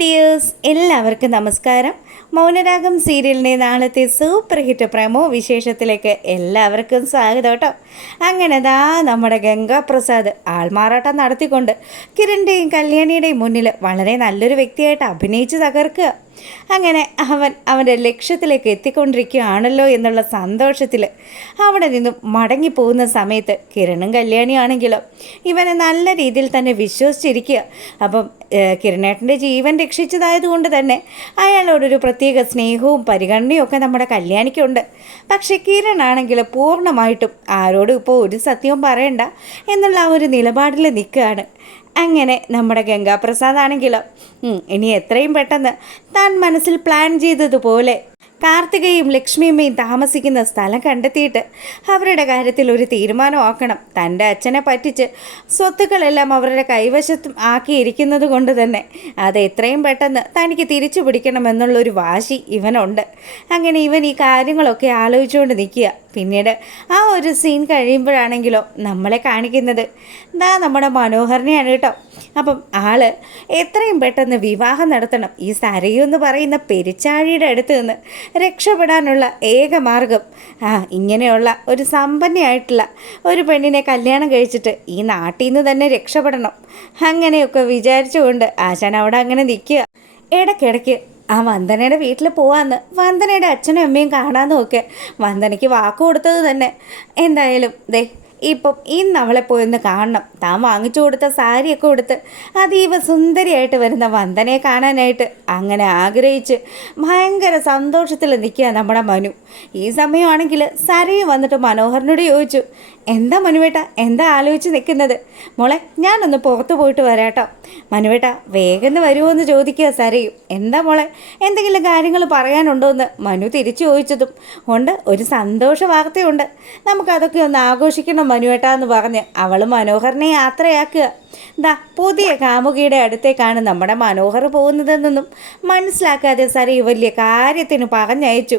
Dears, എല്ലാവർക്കും നമസ്കാരം. മൗനരാഗം സീരിയലിൻ്റെ നാളത്തെ സൂപ്പർ ഹിറ്റ് പ്രമോ വിശേഷത്തിലേക്ക് എല്ലാവർക്കും സ്വാഗതം കേട്ടോ. അങ്ങനെ നമ്മുടെ ഗംഗാപ്രസാദ് ആൾമാറാട്ടം നടത്തിക്കൊണ്ട് കിരണിൻ്റെയും കല്യാണിയുടെയും മുന്നിൽ വളരെ നല്ലൊരു വ്യക്തിയായിട്ട് അഭിനയിച്ച് തകർക്കുക. അങ്ങനെ അവൻ്റെ ലക്ഷ്യത്തിലേക്ക് എത്തിക്കൊണ്ടിരിക്കുകയാണല്ലോ എന്നുള്ള സന്തോഷത്തിൽ അവിടെ നിന്നും മടങ്ങിപ്പോകുന്ന സമയത്ത് കിരണും കല്യാണിയാണെങ്കിലും ഇവനെ നല്ല രീതിയിൽ തന്നെ വിശ്വസിച്ചിരിക്കുക. അപ്പം കിരണേട്ടൻ്റെ ജീവൻ രക്ഷിച്ചതായതുകൊണ്ട് തന്നെ അയാളോടൊരു പ്രത്യേക സ്നേഹവും പരിഗണനയും ഒക്കെ നമ്മുടെ കല്യാണിക്കുണ്ട്. പക്ഷേ കിരണാണെങ്കിൽ പൂർണ്ണമായിട്ടും ആരോടും ഇപ്പോൾ ഒരു സത്യവും പറയണ്ട എന്നുള്ള ആ ഒരു നിലപാടിൽ നിൽക്കുകയാണ്. അങ്ങനെ നമ്മുടെ ഗംഗാപ്രസാദ് ആണെങ്കിലോ ഇനി എത്രയും പെട്ടെന്ന് താൻ മനസ്സിൽ പ്ലാൻ ചെയ്തതുപോലെ കാർത്തികയും ലക്ഷ്മിയമ്മയും താമസിക്കുന്ന സ്ഥലം കണ്ടെത്തിയിട്ട് അവരുടെ കാര്യത്തിൽ ഒരു തീരുമാനമാക്കണം. തൻ്റെ അച്ഛനെ പറ്റിച്ച് സ്വത്തുക്കളെല്ലാം അവരുടെ കൈവശത്തും ആക്കിയിരിക്കുന്നത് കൊണ്ട് തന്നെ അത് എത്രയും പെട്ടെന്ന് തനിക്ക് തിരിച്ചു പിടിക്കണമെന്നുള്ളൊരു വാശി ഇവനുണ്ട്. അങ്ങനെ ഇവൻ ഈ കാര്യങ്ങളൊക്കെ ആലോചിച്ചുകൊണ്ട് നിൽക്കുക. പിന്നീട് ആ ഒരു സീൻ കഴിയുമ്പോഴാണെങ്കിലോ നമ്മളെ കാണിക്കുന്നത് നമ്മുടെ മനോഹരനെയാണ് കേട്ടോ. അപ്പം ആള് എത്രയും പെട്ടെന്ന് വിവാഹം നടത്തണം. ഈ സരയു എന്ന് പറയുന്ന പെരിച്ചാഴിയുടെ അടുത്ത് നിന്ന് രക്ഷപ്പെടാനുള്ള ഏക മാർഗം ഇങ്ങനെയുള്ള ഒരു സമ്പന്നയായിട്ടുള്ള ഒരു പെണ്ണിനെ കല്യാണം കഴിച്ചിട്ട് ഈ നാട്ടിൽ നിന്ന് തന്നെ രക്ഷപ്പെടണം. അങ്ങനെയൊക്കെ വിചാരിച്ചുകൊണ്ട് ആശാൻ അവിടെ അങ്ങനെ നിൽക്കുക. ഇടയ്ക്കിടയ്ക്ക് ആ വന്ദനയുടെ വീട്ടിൽ പോവാന്ന് വന്ദനയുടെ അച്ഛനും അമ്മയും കാണാമെന്നും ഒക്കെ വന്ദനയ്ക്ക് വാക്ക് കൊടുത്തത് തന്നെ. എന്തായാലും ഇപ്പം ഇന്ന് അവളെ പോയൊന്ന് കാണണം. താൻ വാങ്ങിച്ചു കൊടുത്ത സാരിയൊക്കെ കൊടുത്ത് അതീവ സുന്ദരിയായിട്ട് വരുന്ന വന്ദനയെ കാണാനായിട്ട് അങ്ങനെ ആഗ്രഹിച്ച് ഭയങ്കര സന്തോഷത്തിൽ നിൽക്കുക നമ്മുടെ മനു. ഈ സമയമാണെങ്കിൽ സരയു വന്നിട്ട് മനോഹരനോട് ചോദിച്ചു, എന്താ മനുവേട്ട, എന്താ ആലോചിച്ച് നിൽക്കുന്നത്? മോളെ ഞാനൊന്ന് പുറത്ത് പോയിട്ട് വരാട്ടോ. മനുവേട്ട വേഗം വരുമോ എന്ന് ചോദിക്കുക സരയു. എന്താ മോളെ, എന്തെങ്കിലും കാര്യങ്ങൾ പറയാനുണ്ടോ എന്ന് മനു തിരിച്ചു ചോദിച്ചതും ഉണ്ട്, ഒരു സന്തോഷ വാർത്തയുണ്ട്, നമുക്കതൊക്കെ ഒന്ന് ആഘോഷിക്കണം മനുവേട്ട എന്ന് പറഞ്ഞ് അവൾ മനോഹരനെ യാത്രയാക്കുക. പുതിയ കാമുകിയുടെ അടുത്തേക്കാണ് നമ്മുടെ മനോഹർ പോകുന്നതെന്നൊന്നും മനസ്സിലാക്കാതെ സരയു വലിയ കാര്യത്തിന് പറഞ്ഞയച്ചു.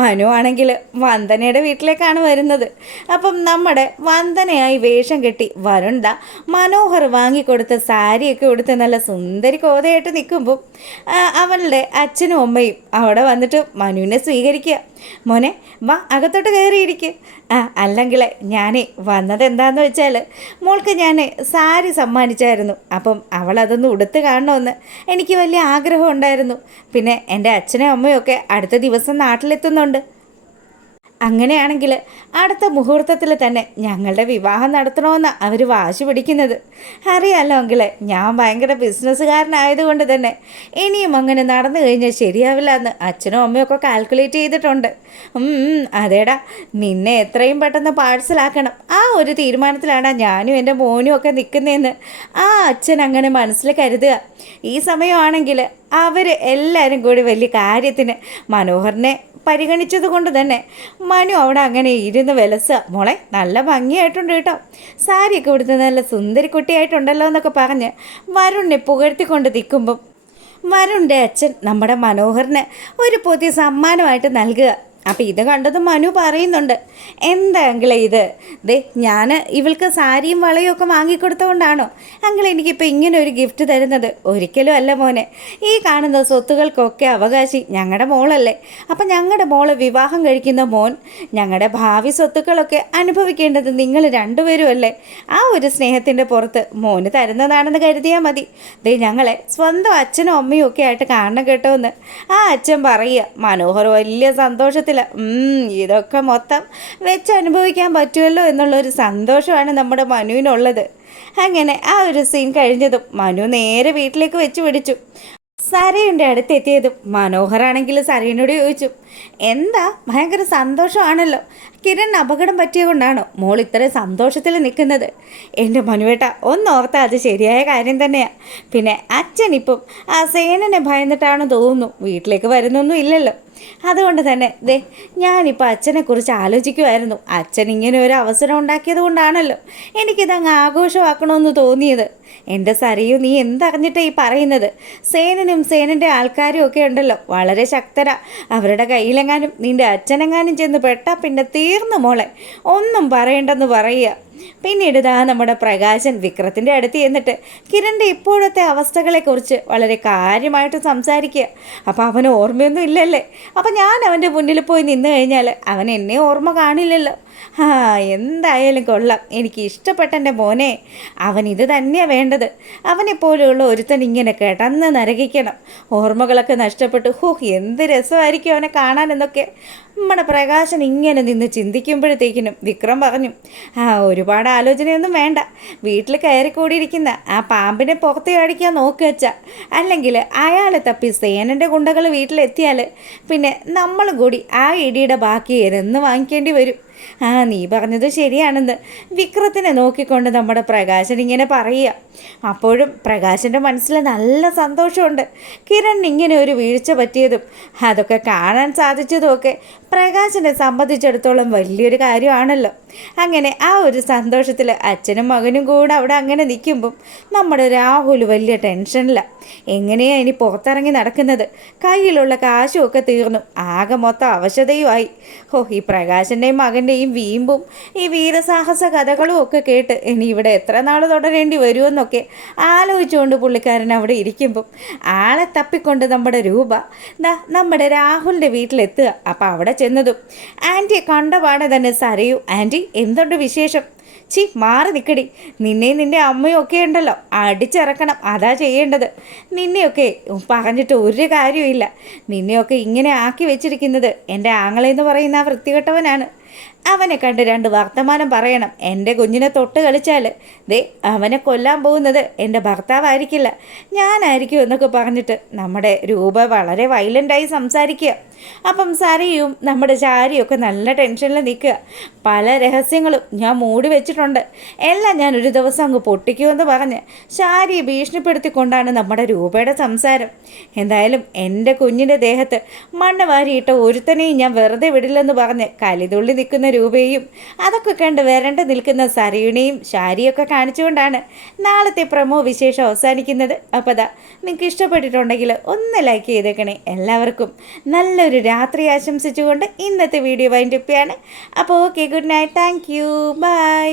മനു ആണെങ്കിൽ വന്ദനയുടെ വീട്ടിലേക്കാണ് വരുന്നത്. അപ്പം നമ്മുടെ വന്ദനയായി വേഷം കെട്ടി വരുൺ മനോഹർ വാങ്ങിക്കൊടുത്ത സാരിയൊക്കെ കൊടുത്ത് നല്ല സുന്ദരി കോതയായിട്ട് നിൽക്കുമ്പോൾ അവളുടെ അച്ഛനും അമ്മയും അവിടെ വന്നിട്ട് മനുവിനെ സ്വീകരിക്കുക. മോനെ വാ, അകത്തോട്ട് കയറിയിരിക്കുക. അല്ലെങ്കിൽ ഞാനേ വന്നത് എന്താണെന്ന് വെച്ചാൽ മോൾക്ക് ഞാൻ സാരി സമ്മാനിച്ചായിരുന്നു. അപ്പം അവളതൊന്ന് ഉടുത്ത് കാണണമെന്ന് എനിക്ക് വലിയ ആഗ്രഹം ഉണ്ടായിരുന്നു. പിന്നെ എൻ്റെ അച്ഛനും അമ്മയും ഒക്കെ അടുത്ത ദിവസം നാട്ടിലെത്തുന്നുണ്ട്. അങ്ങനെയാണെങ്കിൽ അടുത്ത മുഹൂർത്തത്തിൽ തന്നെ ഞങ്ങളുടെ വിവാഹം നടത്തണമെന്ന് അവർ വാശി പിടിക്കുന്നത്. അറിയാമല്ലോ അങ്കിളെ, ഞാൻ ഭയങ്കര ബിസിനസ്സുകാരനായതുകൊണ്ട് തന്നെ ഇനിയും അങ്ങനെ നടന്നു കഴിഞ്ഞാൽ ശരിയാവില്ല എന്ന് അച്ഛനും അമ്മയൊക്കെ കാൽക്കുലേറ്റ് ചെയ്തിട്ടുണ്ട്. അതേടാ, നിന്നെ എത്രയും പെട്ടെന്ന് പാഴ്സലാക്കണം ആ ഒരു തീരുമാനത്തിലാണ് ഞാനും എൻ്റെ മോനും ഒക്കെ നിൽക്കുന്നതെന്ന് ആ അച്ഛൻ അങ്ങനെ മനസ്സിൽ കരുതുക. ഈ സമയമാണെങ്കിൽ അവർ എല്ലാവരും കൂടി വലിയ കാര്യത്തിന് മനോഹരനെ പരിഗണിച്ചത് കൊണ്ട് തന്നെ മനു അവിടെ അങ്ങനെ ഇരുന്ന് വിലസുക. മോളെ നല്ല ഭംഗിയായിട്ടുണ്ട് കേട്ടോ, സാരിയൊക്കെ കൊടുത്ത് നല്ല സുന്ദരി കുട്ടിയായിട്ടുണ്ടല്ലോ എന്നൊക്കെ പറഞ്ഞ് വരുണിനെ പുകഴ്ത്തിക്കൊണ്ട് നിൽക്കുമ്പം വരുണിൻ്റെ അച്ഛൻ നമ്മുടെ മനോഹരന് ഒരു പുതിയ സമ്മാനമായിട്ട് നൽകുക. അപ്പം ഇത് കണ്ടത് മനു പറയുന്നുണ്ട്, എന്താ അങ്കിളെ ഇത്? ഞാൻ ഇവൾക്ക് സാരിയും വളയും ഒക്കെ വാങ്ങിക്കൊടുത്തുകൊണ്ടാണോ അങ്കിളെ എനിക്കിപ്പോൾ ഇങ്ങനെ ഒരു ഗിഫ്റ്റ് തരുന്നത്? ഒരിക്കലും അല്ല മോനെ, ഈ കാണുന്ന സ്വത്തുക്കൾക്കൊക്കെ അവകാശി ഞങ്ങളുടെ മോളല്ലേ. അപ്പം ഞങ്ങളുടെ മോള് വിവാഹം കഴിക്കുന്ന മോൻ ഞങ്ങളുടെ ഭാവി സ്വത്തുക്കളൊക്കെ അനുഭവിക്കേണ്ടത് നിങ്ങൾ രണ്ടുപേരും അല്ലേ. ആ ഒരു സ്നേഹത്തിൻ്റെ പുറത്ത് മോന് തരുന്നതാണെന്ന് കരുതിയാൽ മതി. ഞങ്ങളെ സ്വന്തം അച്ഛനും അമ്മയും ഒക്കെ ആയിട്ട് കാണണം കേട്ടോ എന്ന് ആ അച്ഛൻ പറയുക. മനോഹർ വലിയ സന്തോഷത്തിൽ ഇതൊക്കെ മൊത്തം വെച്ച് അനുഭവിക്കാൻ പറ്റുമല്ലോ എന്നുള്ളൊരു സന്തോഷമാണ് നമ്മുടെ മനുവിനുള്ളത്. അങ്ങനെ ആ ഒരു സീൻ കഴിഞ്ഞതും മനു നേരെ വീട്ടിലേക്ക് വെച്ച് പിടിച്ചു. സരയുടെ അടുത്തെത്തിയതും മനോഹറാണെങ്കിൽ സരയനോട് ചോദിച്ചു, എന്താ ഭയങ്കര സന്തോഷമാണല്ലോ, കിരൺ അപകടം പറ്റിയതുകൊണ്ടാണോ മോൾ ഇത്രയും സന്തോഷത്തിൽ നിൽക്കുന്നത്? എൻ്റെ മനുവേട്ട ഒന്നോർത്താൽ അത് ശരിയായ കാര്യം തന്നെയാണ്. പിന്നെ അച്ഛൻ ഇപ്പം ആ സേനനെ ഭയന്നിട്ടാണെന്ന് തോന്നുന്നു വീട്ടിലേക്ക് വരുന്നൊന്നും ഇല്ലല്ലോ. അതുകൊണ്ട് തന്നെ ഞാനിപ്പോൾ അച്ഛനെക്കുറിച്ച് ആലോചിക്കുമായിരുന്നു. അച്ഛൻ ഇങ്ങനെ ഒരു അവസരം ഉണ്ടാക്കിയത് കൊണ്ടാണല്ലോ എനിക്കിതങ്ങ് ആഘോഷമാക്കണമെന്ന് തോന്നിയത്. എൻ്റെ സരയു, നീ എന്തറിഞ്ഞിട്ടാണ് ഈ പറയുന്നത്? സേനനും സേനൻ്റെ ആൾക്കാരും ഒക്കെ ഉണ്ടല്ലോ വളരെ ശക്തരാ. അവരുടെ കയ്യിലെങ്ങാനും നിൻ്റെ അച്ഛനെങ്ങാനും ചെന്ന് പെട്ടാൽ പിന്നെ തീർന്നു മോളെ, ഒന്നും പറയണ്ടെന്ന് പറയുക. പിന്നീട് ഇതാ നമ്മുടെ പ്രകാശൻ വിക്രത്തിൻ്റെ അടുത്ത് ചെന്നിട്ട് കിരണിൻ്റെ ഇപ്പോഴത്തെ അവസ്ഥകളെക്കുറിച്ച് വളരെ കാര്യമായിട്ട് സംസാരിക്കുക. അപ്പോൾ അവന് ഓർമ്മയൊന്നും ഇല്ലല്ലേ? അപ്പം ഞാൻ അവൻ്റെ മുന്നിൽ പോയി നിന്ന് കഴിഞ്ഞാൽ അവൻ എന്നെ ഓർമ്മ കാണില്ലല്ലോ. എന്തായാലും കൊള്ളാം, എനിക്ക് ഇഷ്ടപ്പെട്ട എൻ്റെ മോനെ. അവൻ ഇത് തന്നെയാണ് വേണ്ടത്. അവനെപ്പോലെയുള്ള ഒരുത്തൻ ഇങ്ങനെ കിടന്ന് നരകിക്കണം. ഓർമ്മകളൊക്കെ നഷ്ടപ്പെട്ടു. എന്ത് രസമായിരിക്കും അവനെ കാണാനെന്നൊക്കെ നമ്മുടെ പ്രകാശൻ ഇങ്ങനെ നിന്ന് ചിന്തിക്കുമ്പോഴത്തേക്കിനും വിക്രം പറഞ്ഞു, ഒരുപാട് ആലോചനയൊന്നും വേണ്ട. വീട്ടിൽ കയറിക്കൂടിയിരിക്കുന്ന ആ പാമ്പിനെ പുറത്ത് അടിക്കാൻ നോക്കുക. അല്ലെങ്കിൽ അയാളെ തപ്പി സേനൻ്റെ ഗുണ്ടകൾ വീട്ടിലെത്തിയാൽ പിന്നെ നമ്മളും കൂടി ആ ഇടിയുടെ ബാക്കി എരന്ന് വാങ്ങിക്കേണ്ടി വരും. നീ പറഞ്ഞത് ശരിയാണെന്ന് വിക്രത്തിനെ നോക്കിക്കൊണ്ട് നമ്മുടെ പ്രകാശൻ ഇങ്ങനെ പറയുക. അപ്പോഴും പ്രകാശൻ്റെ മനസ്സിൽ നല്ല സന്തോഷമുണ്ട്. കിരൺ ഇങ്ങനെ ഒരു വീഴ്ച പറ്റിയതും അതൊക്കെ കാണാൻ സാധിച്ചതുമൊക്കെ പ്രകാശനെ സംബന്ധിച്ചിടത്തോളം വലിയൊരു കാര്യമാണല്ലോ. അങ്ങനെ ആ ഒരു സന്തോഷത്തിൽ അച്ഛനും മകനും കൂടെ അവിടെ അങ്ങനെ നിൽക്കുമ്പം നമ്മുടെ രാഹുൽ വലിയ ടെൻഷനിലാണ്. എങ്ങനെയാണ് ഇനി പുറത്തിറങ്ങി നടക്കുന്നത്? കയ്യിലുള്ള കാശുമൊക്കെ തീർന്നു, ആകെ മൊത്തം അവശതയുമായി. ഈ പ്രകാശൻ്റെയും മകൻ്റെയും വീമ്പും ഈ വീരസാഹസ കഥകളും ഒക്കെ കേട്ട് ഇനി ഇവിടെ എത്ര നാൾ തുടരേണ്ടി വരുമെന്നൊക്കെ ആലോചിച്ചുകൊണ്ട് പുള്ളിക്കാരൻ അവിടെ ഇരിക്കുമ്പം ആളെ തപ്പിക്കൊണ്ട് നമ്മുടെ രൂപ നമ്മുടെ രാഹുലിൻ്റെ വീട്ടിലെത്തുക. അപ്പം അവിടെ ചെന്നതും ആൻറ്റിയെ കണ്ടപാടെ തന്നെ സരയു, ആൻറ്റി എന്തുണ്ട് വിശേഷം? മാറി നിൽക്കടി, നിന്നെയും നിൻ്റെ അമ്മയും ഒക്കെ ഉണ്ടല്ലോ അടിച്ചിറക്കണം, അതാ ചെയ്യേണ്ടത്. നിന്നെയൊക്കെ പറഞ്ഞിട്ട് ഒരു കാര്യമില്ല. നിന്നെയൊക്കെ ഇങ്ങനെ ആക്കി വെച്ചിരിക്കുന്നത് എൻ്റെ ആങ്ങളെന്ന് പറയുന്ന ആ വൃത്തികെട്ടവനാണ്. അവനെ കണ്ട് 2 വർത്തമാനം പറയണം. എൻ്റെ കുഞ്ഞിനെ തൊട്ട് കളിച്ചാൽ അവനെ കൊല്ലാൻ പോകുന്നത് എൻ്റെ ഭർത്താവായിരിക്കില്ല, ഞാനായിരിക്കും എന്നൊക്കെ പറഞ്ഞിട്ട് നമ്മുടെ രൂപ വളരെ വയലൻ്റായി സംസാരിക്കുക. അപ്പം സരയും നമ്മുടെ ചാരിയൊക്കെ നല്ല ടെൻഷനിൽ നിൽക്കുക. പല രഹസ്യങ്ങളും ഞാൻ മൂടി വെച്ചിട്ടുണ്ട്, എല്ലാം ഞാൻ ഒരു ദിവസം അങ്ങ് പൊട്ടിക്കുമെന്ന് പറഞ്ഞ് ചാരിയെ ഭീഷണിപ്പെടുത്തിക്കൊണ്ടാണ് നമ്മുടെ രൂപയുടെ സംസാരം. എന്തായാലും എൻ്റെ കുഞ്ഞിൻ്റെ ദേഹത്ത് മണ്ണ് വാരിയിട്ട ഒരുത്തനെയും ഞാൻ വെറുതെ വിടില്ലെന്ന് പറഞ്ഞ് കലിതുള്ളി നിൽക്കുന്ന രൂപയും അതൊക്കെ കണ്ട് വരണ്ട് നിൽക്കുന്ന സരയുനെയും ശാരിയൊക്കെ കാണിച്ചുകൊണ്ടാണ് നാളത്തെ പ്രമോ വിശേഷം അവസാനിക്കുന്നത്. അപ്പോൾ നിങ്ങൾക്ക് ഇഷ്ടപ്പെട്ടിട്ടുണ്ടെങ്കിൽ ഒന്ന് ലൈക്ക് ചെയ്തേക്കണേ. എല്ലാവർക്കും നല്ലൊരു രാത്രി ആശംസിച്ചുകൊണ്ട് ഇന്നത്തെ വീഡിയോ വൈൻഡപ്പ് ചെയ്യാണ്. അപ്പോൾ okay, good night, thank you, by.